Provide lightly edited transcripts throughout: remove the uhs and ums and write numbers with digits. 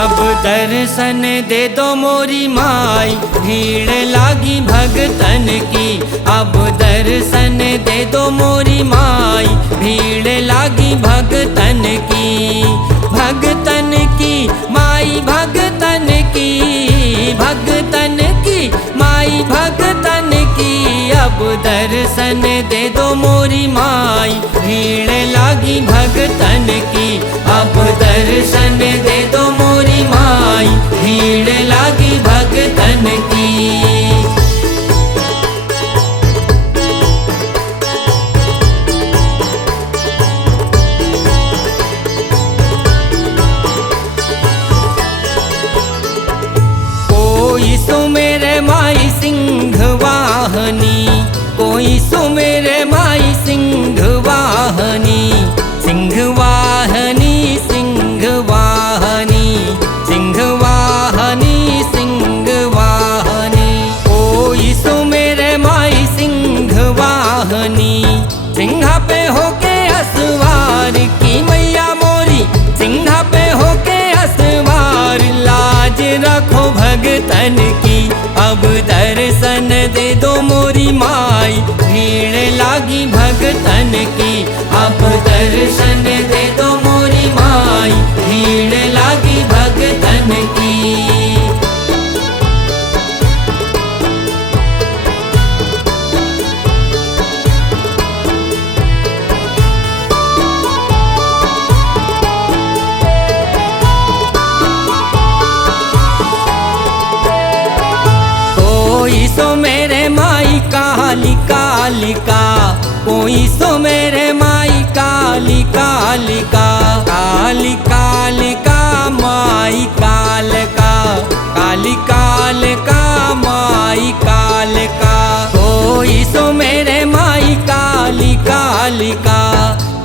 अब दर्शन दे दो मोरी माई, भीड़ लागी भगतन की। अब दर्शन दे दो मोरी माई, भीड़ लागी भगतन की। भगतन की माई, भगतन की, भगतन की माई, भगतन की। अब दर्शन दे दो मोरी माई, भीड़ लागी भगतन की। अब दर्शन दे दो मोरी माई, भीड़ लागी भगतन की। कोई सुमेरे माई सिंह वाहनी, कोई सुमेरे माई सिंह वाहनी। सिंह वाहनी, सिंह वाहनी, सिंह वाहनी, सिंह वाहनी। कोई सुमेरे माई सिंह वाहनी, सिंहा पे होके असवार की मैया मोरी, सिंहा पे होके असवार। लाज रखो भगतन की, अब दर्शन दे दो मोरी माई, भीड़ लागी भगतन की। अब दर्शन दे दो मोरी माई, भीड़ लागी भगतन की। कोई सो मेरे माई काली कालिका, कोई सो मेरे माई काली कालिका। काली कालिका माई कालका, काली कालका माई कालका। कोई सो मेरे माई काली कालिका,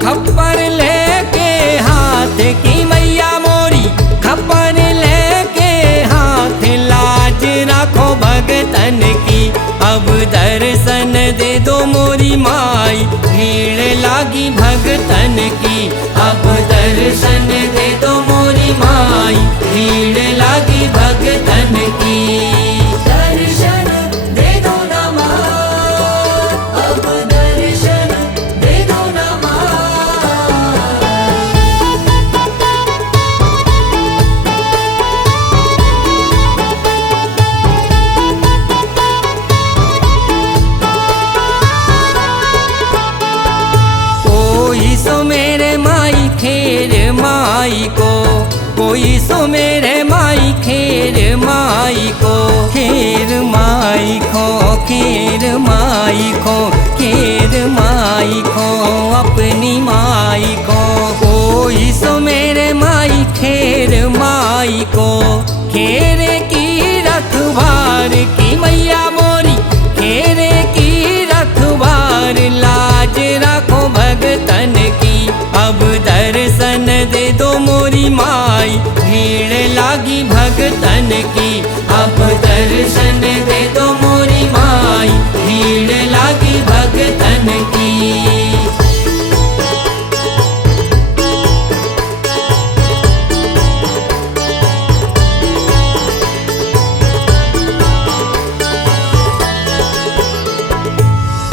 खप्पर लेके हाथ की मैया मोरी, खप्पर लेके हाथ। लाज रखो भगतन की, अब दर्शन दे दो मोरी माई, भीड़ लागी भगतन की। अब दर्शन दे दो मोरी माई, भीड़ लागी भगतन की। दर्शन दे दो ना माँ, अब दर्शन दे दो ना माँ। कोई सो मेरे माई खेर माई को, कोई सो मेरे माई खेर माई को। खेर माई को, खेर माई को, खेर माई को, अपनी माई को। कोई सो मेरे माई खेर माई को, खेर की रखवार की मैया मोरी, खेर की रखवार। लाज रखो भगतन की, अब दर्शन दे दो मोरी माई, भीड़ लागी भगतन की। अब दर्शन दे दो मोरी माई, भीड़ लागी भगतन की।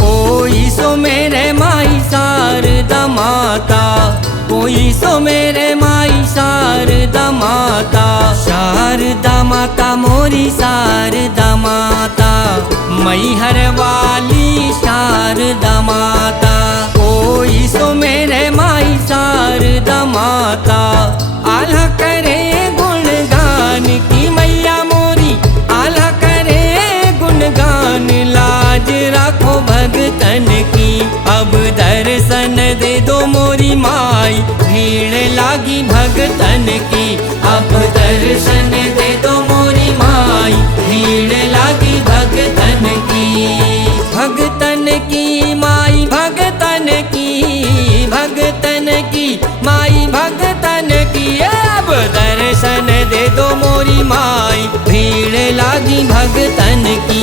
कोई सो मेरे माई शारदा माता, कोई सो मेरे माई शारदा माता। शारदा माता मोरी शारदा माता, मैहर वाली शारदा माता। कोई सो मेरे माई शारदा माता, आल्हा करे गुणगान की मैया मोरी, आल्हा करे गुणगान। लाज रखो भगतन की, अब दर्शन दे दो मोरी माई, भीड़ लागी भगतन की। अब दर्शन दे दो मोरी माई, भीड़ लागी भगतन की। भगतन की माई, भगतन की, भगतन की माई, भगतन की। अब दर्शन दे दो मोरी माई, भीड़ लागी भगतन की।